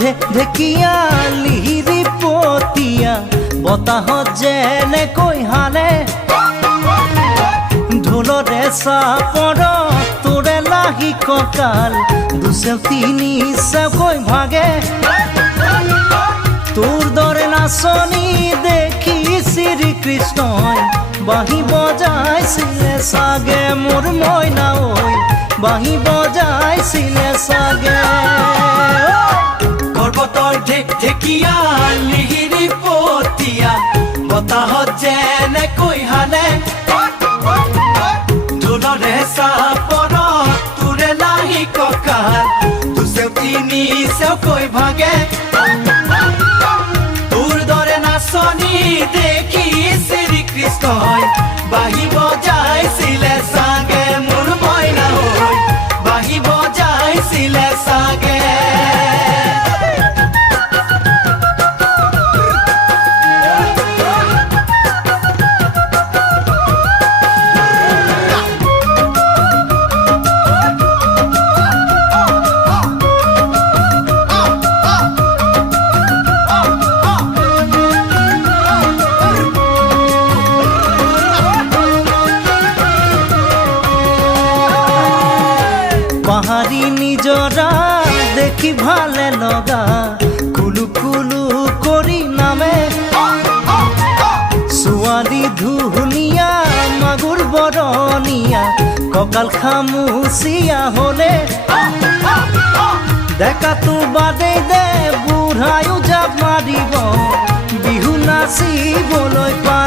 ঢেকিয়ালিৰি পতিয়া বতাহত যেনেকৈ হালে ঢোলৰে চাপৰত তোৰে লাহি কঁকাল দুচেও তিনি চেওকৈ ভাগে তোৰ দৰে নাচনি দেখি শ্ৰীকৃষ্ণই বাঁহী বজাইছিলে চাগে মোৰ মইনা ঐ বাঁহী বজাইছিলে চাগে পৰ্বতৰ ঢেকিয়ালিৰি পতিয়া বতাহত যেনেকৈ হালে ঢোলৰে চাপৰত তোৰে লাহি কঁকাল দুচেও তিনি চেওকৈ ভাগে তোৰ দৰে নাচনি দেখি শ্ৰীকৃষ্ণই বাঁহী বজাইছিলে চাগে মোৰ মইনা ঐ বাঁহী বজাইছিলে চাগে পাহাড়ি নিজৰা দেখি ভালে লগা কুলু কুলু কৰি নামে ছোৱালী ধুনীয়া মাগুৰ বৰণীয়া কঁকাল খামুচিয়া হলে ডেকাটো বাদেই দে বুঢ়ায়ো জাপ মাৰিব বিহু নাচিবলৈ পালে